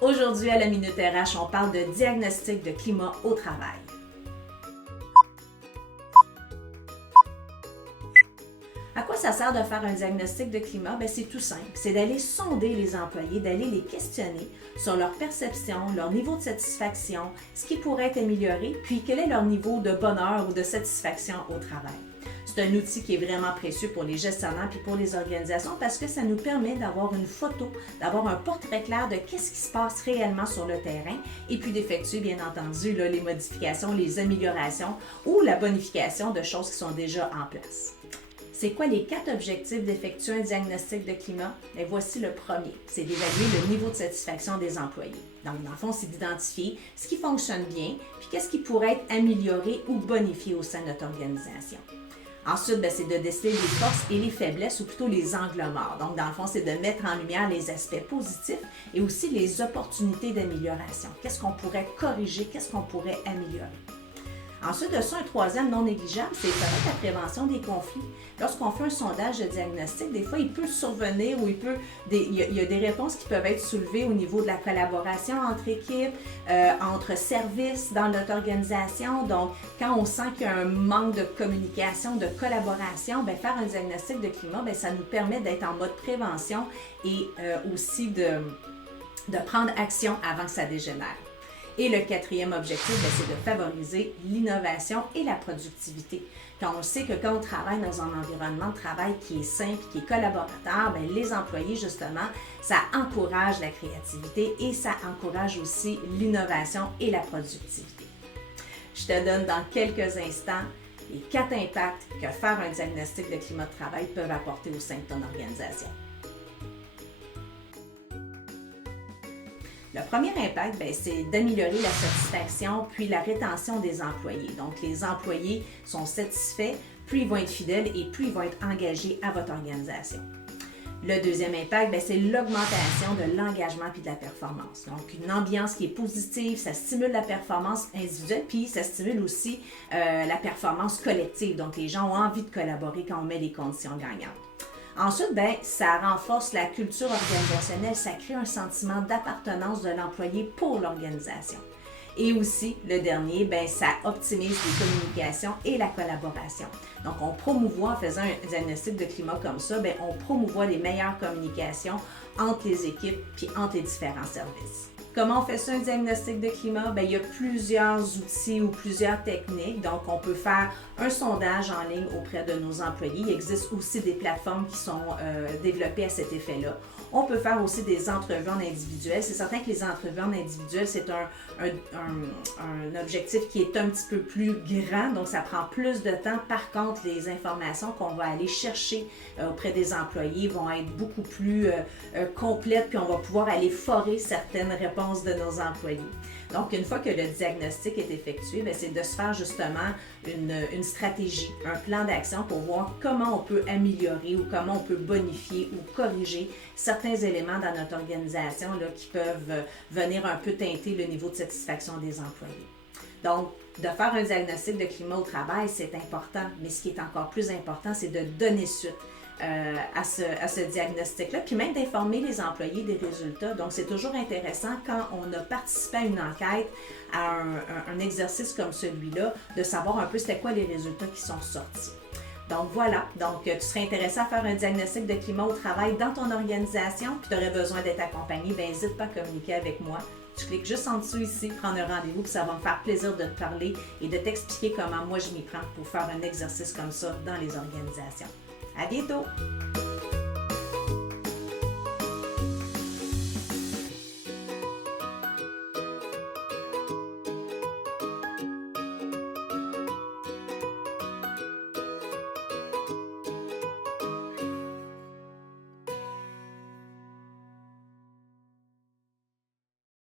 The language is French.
Aujourd'hui, à la Minute RH, on parle de diagnostic de climat au travail. À quoi ça sert de faire un diagnostic de climat? C'est tout simple. C'est d'aller sonder les employés, d'aller les questionner sur leur perception, leur niveau de satisfaction, ce qui pourrait être amélioré, puis quel est leur niveau de bonheur ou de satisfaction au travail. C'est un outil qui est vraiment précieux pour les gestionnaires puis pour les organisations parce que ça nous permet d'avoir une photo, d'avoir un portrait clair de qu'est-ce qui se passe réellement sur le terrain et puis d'effectuer bien entendu les modifications, les améliorations ou la bonification de choses qui sont déjà en place. C'est quoi les 4 objectifs d'effectuer un diagnostic de climat? Et voici le premier, c'est d'évaluer le niveau de satisfaction des employés. Donc, dans le fond, c'est d'identifier ce qui fonctionne bien, puis qu'est-ce qui pourrait être amélioré ou bonifié au sein de notre organisation. Ensuite, c'est de déceler les forces et les faiblesses, ou plutôt les angles morts. Donc, dans le fond, c'est de mettre en lumière les aspects positifs et aussi les opportunités d'amélioration. Qu'est-ce qu'on pourrait corriger, qu'est-ce qu'on pourrait améliorer. Ensuite de ça, un troisième non négligeable, c'est peut-être la prévention des conflits. Lorsqu'on fait un sondage de diagnostic, des fois, il peut survenir ou il y a des réponses qui peuvent être soulevées au niveau de la collaboration entre équipes, entre services dans notre organisation. Donc, quand on sent qu'il y a un manque de communication, de collaboration, faire un diagnostic de climat, ça nous permet d'être en mode prévention et aussi de prendre action avant que ça dégénère. Et le quatrième objectif, c'est de favoriser l'innovation et la productivité. Quand on sait que quand on travaille dans un environnement de travail qui est simple, qui est collaborateur, les employés, justement, ça encourage la créativité et ça encourage aussi l'innovation et la productivité. Je te donne dans quelques instants les 4 impacts que faire un diagnostic de climat de travail peut apporter au sein de ton organisation. Le premier impact, c'est d'améliorer la satisfaction puis la rétention des employés. Donc, les employés sont satisfaits, plus ils vont être fidèles et plus ils vont être engagés à votre organisation. Le deuxième impact, c'est l'augmentation de l'engagement puis de la performance. Donc, une ambiance qui est positive, ça stimule la performance individuelle puis ça stimule aussi la performance collective. Donc, les gens ont envie de collaborer quand on met les conditions gagnantes. Ensuite, ça renforce la culture organisationnelle, ça crée un sentiment d'appartenance de l'employé pour l'organisation. Et aussi, le dernier, ça optimise les communications et la collaboration. Donc, on promouvoit, en faisant un diagnostic de climat comme ça, on promouvoit les meilleures communications entre les équipes puis entre les différents services. Comment on fait ça, un diagnostic de climat? Il y a plusieurs outils ou plusieurs techniques. Donc, on peut faire un sondage en ligne auprès de nos employés. Il existe aussi des plateformes qui sont développées à cet effet-là. On peut faire aussi des entrevues en individuel. C'est certain que les entrevues en individuel, c'est un objectif qui est un petit peu plus grand, donc ça prend plus de temps. Par contre, les informations qu'on va aller chercher auprès des employés vont être beaucoup plus complètes, puis on va pouvoir aller forer certaines réponses de nos employés. Donc, une fois que le diagnostic est effectué, c'est de se faire justement une stratégie, un plan d'action pour voir comment on peut améliorer ou comment on peut bonifier ou corriger certains éléments dans notre organisation qui peuvent venir un peu teinter le niveau de satisfaction des employés. Donc, de faire un diagnostic de climat au travail, c'est important, mais ce qui est encore plus important, c'est de donner suite à ce diagnostic-là, puis même d'informer les employés des résultats. Donc, c'est toujours intéressant quand on a participé à une enquête, à un exercice comme celui-là, de savoir un peu c'était quoi les résultats qui sont sortis. Donc voilà, tu serais intéressé à faire un diagnostic de climat au travail dans ton organisation, puis tu aurais besoin d'être accompagné, n'hésite pas à communiquer avec moi. Tu cliques juste en dessous ici, prendre un rendez-vous, puis ça va me faire plaisir de te parler et de t'expliquer comment moi je m'y prends pour faire un exercice comme ça dans les organisations. À bientôt!